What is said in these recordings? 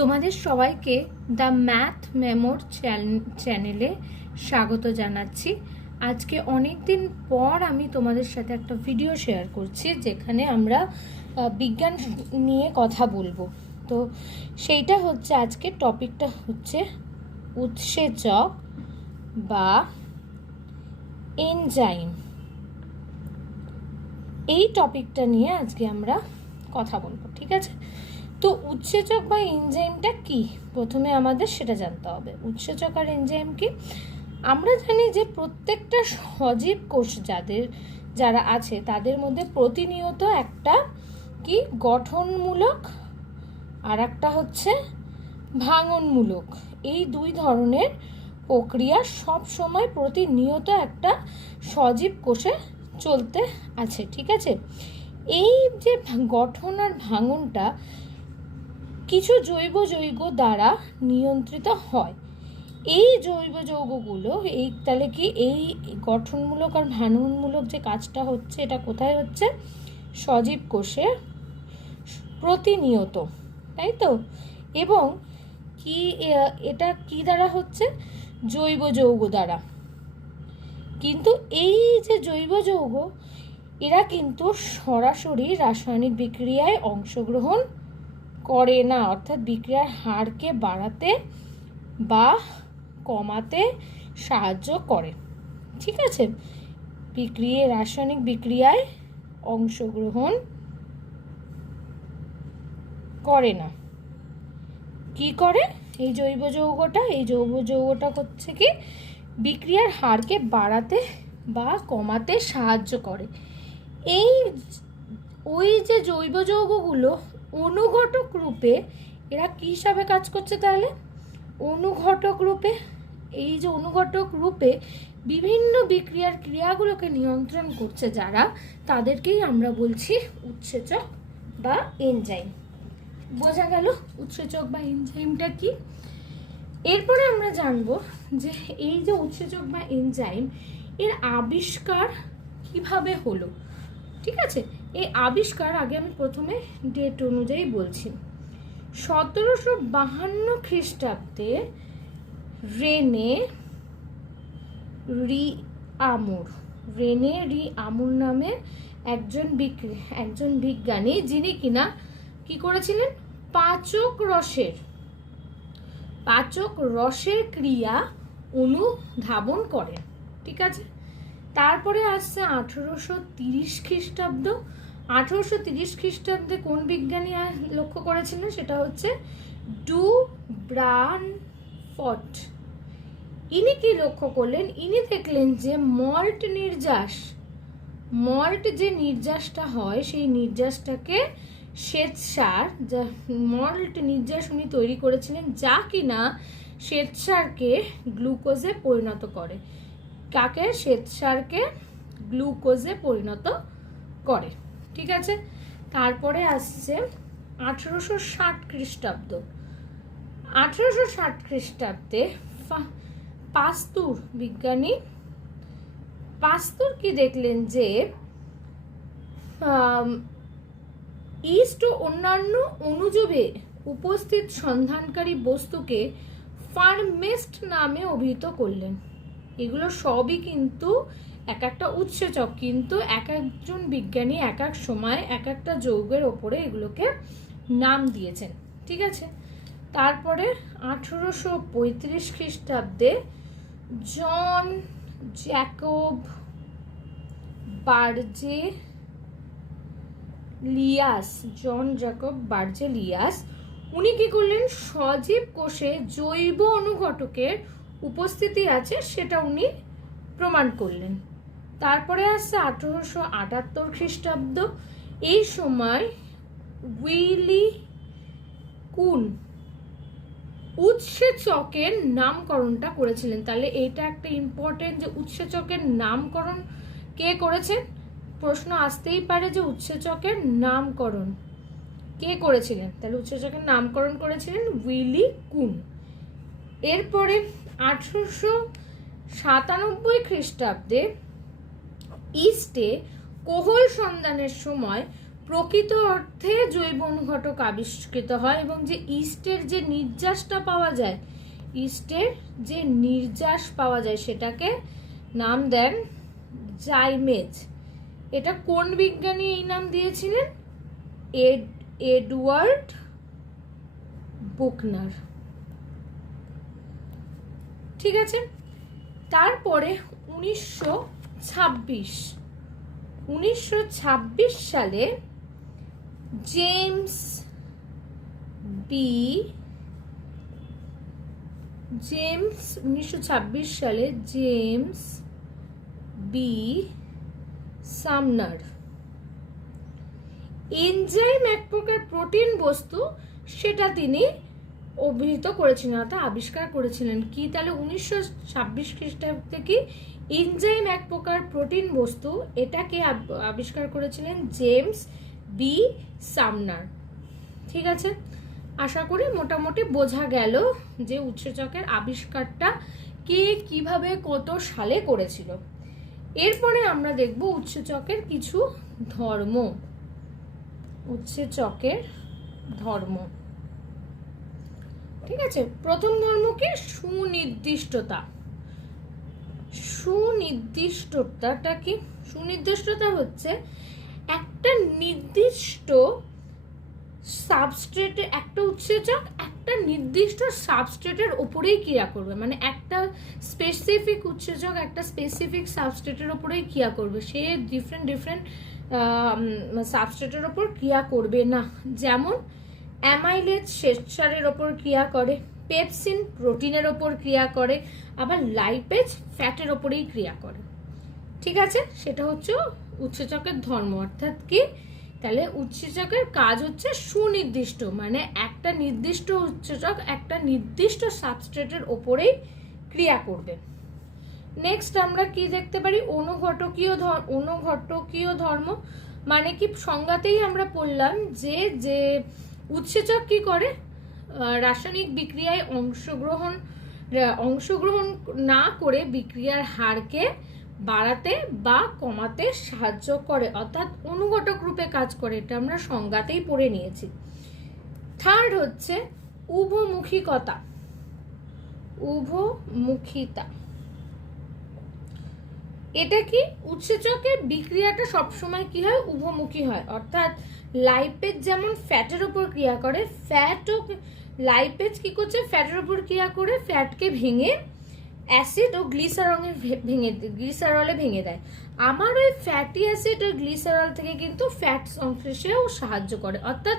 তোমাদের সবাইকে the math মেমোর চ্যানেলে স্বাগত জানাচ্ছি। আজকে অনেক দিন পর আমি তোমাদের সাথে একটা ভিডিও শেয়ার করছি, যেখানে আমরা বিজ্ঞান নিয়ে কথা বলব। তো সেইটা হচ্ছে, আজকে টপিকটা হচ্ছে উৎসেচক বা এনজাইম। এই টপিকটা নিয়ে আজকে আমরা কথা বলব, ঠিক আছে? তো উৎসেচক বা এনজাইমটা কি? প্রথমে আমাদের সেটা জানতে হবে। উৎসেচক আর এনজাইম কি? আমরা জানি যে প্রত্যেকটা সজীব কোষ যাদের, যারা আছে, তাদের মধ্যে প্রতিনিয়ত একটা কি গঠনমূলক আর একটা হচ্ছে ভাঙনমূলক। এই দুই ধরনের প্রক্রিয়া সব সময় প্রতিনিয়ত একটা সজীব কোষে চলতে আছে, ঠিক আছে? এই যে গঠন আর ভাঙনটা কিছু জৈব যৌগ দ্বারা নিয়ন্ত্রিত হয়। এই জৈব যৌগগুলো, এই তাহলে কি এই গঠনমূলক আর ভাঙনমূলক যে কাজটা হচ্ছে, এটা কোথায় হচ্ছে? সজীব কোষে প্রতিনিয়ত, তাই তো? এবং কি, এটা কি দ্বারা হচ্ছে? জৈব যৌগ দ্বারা। কিন্তু এই যে জৈব যৌগ, এরা কিন্তু সরাসরি রাসায়নিক বিক্রিয়ায় অংশগ্রহণ করে না। অর্থাৎ বিক্রিয়ার হারকে বাড়াতে বা কমাতে সাহায্য করে। ঠিক আছে? বিক্রিয়ে, রাসায়নিক বিক্রিয়ায় অংশগ্রহণ করে না। কি করে? এই জৈব যৌগটা, এই জৈব যৌগটা হচ্ছে কি? বিক্রিয়ার হারকে বাড়াতে বা কমাতে সাহায্য করে। এই, ওই যে জৈব যৌগগুলো অনুঘটক রূপে এরা কী হিসাবে কাজ করছে তাহলে? অনুঘটক রূপে, এই যে অনুঘটক রূপে বিভিন্ন বিক্রিয়ার ক্রিয়াগুলোকে নিয়ন্ত্রণ করছে যারা, তাদেরকেই আমরা বলছি উৎসেচক বা এনজাইম বোঝা গেল উৎসেচক বা এনজাইমটা কি? এরপরে আমরা জানব যে এই যে উৎসেচক বা এনজাইম এর আবিষ্কার কীভাবে হলো? ঠিক আছে? এই আবিষ্কার আগে আমি প্রথমে ডেট অনুযায়ী বলছি। সতেরোশো বাহান্ন খ্রিস্টাব্দে রেনে রি আমুর, রেনে রি আমুর নামে একজন একজন বিজ্ঞানী যিনি কিনা কি করেছিলেন? পাচক রসের পাচক রসের ক্রিয়া অনুধাবন করেন। ঠিক আছে? তারপরে আসছে আঠেরোশো তিরিশ খ্রিস্টাব্দ। আঠেরোশো তিরিশ খ্রিস্টাব্দে কোন বিজ্ঞানী লক্ষ্য করেছিলেন সেটা হচ্ছে ডু ব্রান ফট। ইনি কি লক্ষ্য করলেন? ইনি দেখলেন যে মল্ট নির্যাস, মল্ট যে নির্যাসটা হয়, সেই নির্যাসটাকে শ্বেতসার, যা মল্ট নির্যাস উনি তৈরি করেছিলেন, যা কিনা শ্বেতসারকে গ্লুকোজে পরিণত করে। কাকে? শ্বেতসারকে গ্লুকোজে পরিণত করে। ঠিক আছে? তারপরে আসছে আঠেরোশো ষাট খ্রিস্টাব্দ। আঠেরোশো ষাট খ্রিস্টাব্দে পাস্তুর বিজ্ঞানী, পাস্তুর কি দেখলেন যে ইস্ট ও অন্যান্য অনুজীবে উপস্থিত সন্ধানকারী বস্তুকে ফার্মেস্ট নামে অভিহিত করলেন। এগুলো সবই কিন্তু এক একটা উৎসেচক, কিন্তু এক একজন বিজ্ঞানী এক এক সময় এক একটা যৌগের ওপরে এগুলোকে নাম দিয়েছেন, ঠিক আছে? তারপরে আঠেরোশো পঁয়ত্রিশ খ্রিস্টাব্দে জন জ্যাকব বার্জে লিয়াস জন জ্যাকব বার্জে লিয়াস উনি কি করলেন? সজীব কোষে জৈব অনুঘটকের উপস্থিতি আছে, সেটা উনি প্রমাণ করলেন। তারপরে আসছে আঠেরোশো আটাত্তর খ্রিস্টাব্দ। এই সময় উইলি কুন উৎসেচকের নামকরণটা করেছিলেন। তাহলে এটা একটা ইম্পর্টেন্ট যে উৎসেচকের নামকরণ কে করেছেন? প্রশ্ন আসতেই পারে যে উৎসেচকের নামকরণ কে করেছিলেন? তাহলে উৎসেচকের নামকরণ করেছিলেন উইলি কুন। এরপরে আঠেরোশো সাতানব্বই খ্রিস্টাব্দে ইস্টে কোহল সন্ধানের সময় প্রকৃত অর্থে জৈব অনুঘটক আবিষ্কৃত হয় এবং যে ইস্টের যে নির্যাসটা পাওয়া যায়, ইস্টের যে নির্যাস পাওয়া যায় সেটাকে নাম দেন জাইমেজ। এটা কোন বিজ্ঞানী এই নাম দিয়েছিলেন? Ed, Edward Buchner. ঠিক আছে? তারপরে উনিশশো ছাব্বিশ উনিশশো ছাব্বিশ সালে জেমস বি, জেমস, উনিশশো ছাব্বিশ সালে জেমস বি সামনার। এনজাইম এক প্রকার প্রোটিন বস্তু, সেটা তিনি অভিহিত করেছিলেন, অর্থাৎ আবিষ্কার করেছিলেন কি? তাহলে উনিশশো ছাব্বিশ খ্রিস্টাব্দে কি এনজাইম এক প্রকার প্রোটিন বস্তু, এটাকে আব- আবিষ্কার করেছিলেন জেমস বি সামনার। ঠিক আছে? আশা করি মোটামুটি বোঝা গেল যে উৎসেচকের আবিষ্কারটা কে কীভাবে কত সালে করেছিল। এরপরে আমরা দেখব উৎসেচকের কিছু ধর্ম। উৎসেচকের ধর্ম। ঠিক আছে? প্রথম ধর্ম কি? সুনির্দিষ্টতা। সুনির্দিষ্টতাটা কি? সুনির্দিষ্টতা হচ্ছে একটা নির্দিষ্ট সাবস্ট্রেটে একটা উৎসেচক, একটা নির্দিষ্ট সাবস্ট্রেটের ওপরেই ক্রিয়া করবে। মানে একটা স্পেসিফিক উৎসেচক, একটা স্পেসিফিক সাবস্ট্রেটের ওপরেই ক্রিয়া করবে। সে ডিফারেন্ট ডিফারেন্ট সাবস্ট্রেটের ওপর ক্রিয়া করবে না। যেমন অ্যামাইলেজ শ্বেতসারের ওপর ক্রিয়া করে, পেপসিন প্রোটিনের ওপর ক্রিয়া করে, আবার লাইপেজ ফ্যাটের ওপরেই ক্রিয়া করে। ঠিক আছে? সেটা হচ্ছে উৎসেচকের ধর্ম। অর্থাৎ কি? তাহলে উৎসেচকের কাজ হচ্ছে সুনির্দিষ্ট মানে একটা নির্দিষ্ট উৎসেচক একটা নির্দিষ্ট সাবস্ট্রেটের ওপরেই ক্রিয়া করবে। নেক্সট আমরা কি দেখতে পারি? অনুঘটকীয় ধর অনুঘটকীয় ধর্ম মানে কি? সংজ্ঞাতেই আমরা পড়লাম যে যে উৎসেচক কি করে? রাসায়নিক বিক্রিয়ায় অংশগ্রহণ অংশগ্রহণ না করে বিক্রিয়ার হারকে বাড়াতে বা কমাতে সাহায্য করে, অর্থাৎ অনুঘটক রূপে কাজ করে, এটা আমরা সংজ্ঞাতেই পড়ে নিয়েছি। থার্ড হচ্ছে উভমুখিকতা। উভমুখিতা। এটা কি উৎসেচকের বিক্রিয়াটা সবসময় কি হয়? উভমুখী হয়। অর্থাৎ লাইপেজ যেমন ফ্যাটের উপর ক্রিয়া করে ফ্যাটও লাইপেজ কি করছে? ফ্যাটের উপর ক্রিয়া করে ফ্যাটকে ভেঙে অ্যাসিড ও গ্লিসারঙে ভে- ভেঙে গ্লিসারলে ভেঙে দেয়। আমার ওই ফ্যাটি অ্যাসিড ও গ্লিসারল থেকে কিন্তু ফ্যাট সংশ্লেষেও সাহায্য করে। অর্থাৎ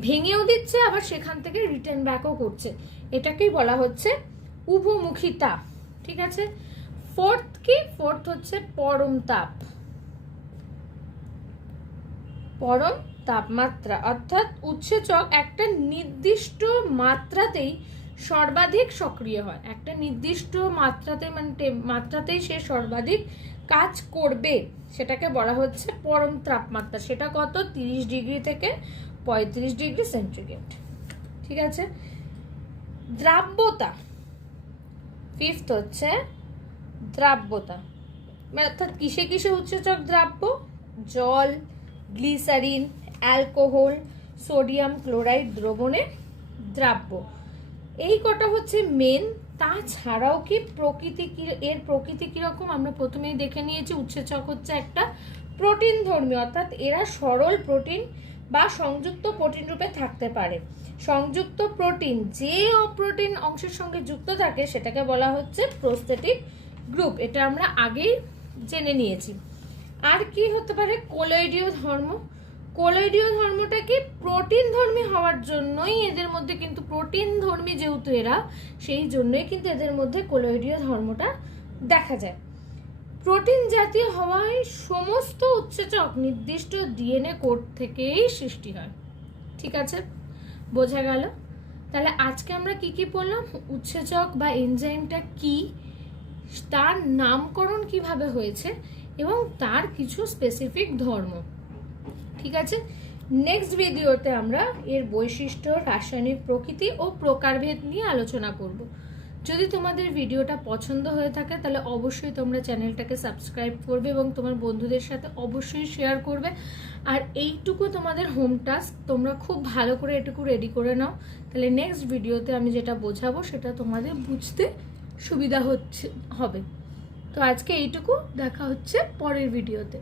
ভেঙেও দিচ্ছে, আবার সেখান থেকে রিটার্ন ব্যাকও করছে। এটাকেই বলা হচ্ছে উভমুখিতা। ঠিক আছে? ফোর্থ কি? ফোর্থ হচ্ছে পরম তাপ। পরম তাপমাত্রা, অর্থাৎ উৎসেচক একটা নির্দিষ্ট মাত্রাতেই সর্বাধিক সক্রিয় হয়। একটা নির্দিষ্ট মাত্রাতে মানে মাত্রাতেই সে সর্বাধিক কাজ করবে। সেটাকে বলা হচ্ছে পরম তাপমাত্রা। সেটা কত? তিরিশ ডিগ্রি থেকে পঁয়ত্রিশ ডিগ্রি সেন্টিগ্রেড। ঠিক আছে? দ্রাব্যতা ফিফথ হচ্ছে দ্রাব্যতা। মানে অর্থাৎ কিসে কিসে উৎসেচক দ্রাব্য? জল, গ্লিসারিন, অ্যালকোহল, সোডিয়াম ক্লোরাইড দ্রবণে দ্রাব্য। এই কটা হচ্ছে মেন তাছাড়াও কি প্রকৃতি কি, এর প্রকৃতি কীরকম? আমরা প্রথমেই দেখে নিয়েছি উৎসেচক হচ্ছে একটা প্রোটিন ধর্মী, অর্থাৎ এরা সরল প্রোটিন বা সংযুক্ত প্রোটিন রূপে থাকতে পারে। সংযুক্ত প্রোটিন যে অপ্রোটিন অংশের সঙ্গে যুক্ত থাকে, সেটাকে বলা হচ্ছে প্রোস্থেটিক গ্রুপ, এটা আমরা আগেই জেনে নিয়েছি। আর কি হতে পারে? কোলয়েডীয় ধর্ম। কোলয়েডীয় ধর্মটা কি প্রোটিন ধর্মী হওয়ার জন্যই এদের মধ্যে কিন্তু প্রোটিন ধর্মী যেহেতু এরা, সেই জন্যই কিন্তু এদের মধ্যে কোলয়েডীয় ধর্মটা দেখা যায়। প্রোটিন জাতীয় হওয়ায় সমস্ত উৎসেচক নির্দিষ্ট ডিএনএ কোড থেকেই সৃষ্টি হয়। ঠিক আছে? বোঝা গেল? তাহলে আজকে আমরা কি কি পড়লাম? উৎসেচক বা এনজাইমটা কি? তার নামকরণ কীভাবে হয়েছে এবং তার কিছু স্পেসিফিক ধর্ম। ঠিক আছে? নেক্সট ভিডিওতে আমরা এর বৈশিষ্ট্য, রাসায়নিক প্রকৃতি ও প্রকারভেদ নিয়ে আলোচনা করব। যদি তোমাদের ভিডিওটা পছন্দ হয়ে থাকে, তাহলে অবশ্যই তোমরা চ্যানেলটাকে সাবস্ক্রাইব করবে এবং তোমার বন্ধুদের সাথে অবশ্যই শেয়ার করবে। আর এইটুকু তোমাদের হোম টাস্ক তোমরা খুব ভালো করে এটুকু রেডি করে নাও। তাহলে নেক্সট ভিডিওতে আমি যেটা বোঝাবো, সেটা তোমাদের বুঝতে সুবিধা হচ্ছে হবে। তো আজকে এইটুকু দেখা হচ্ছে পরের ভিডিওতে।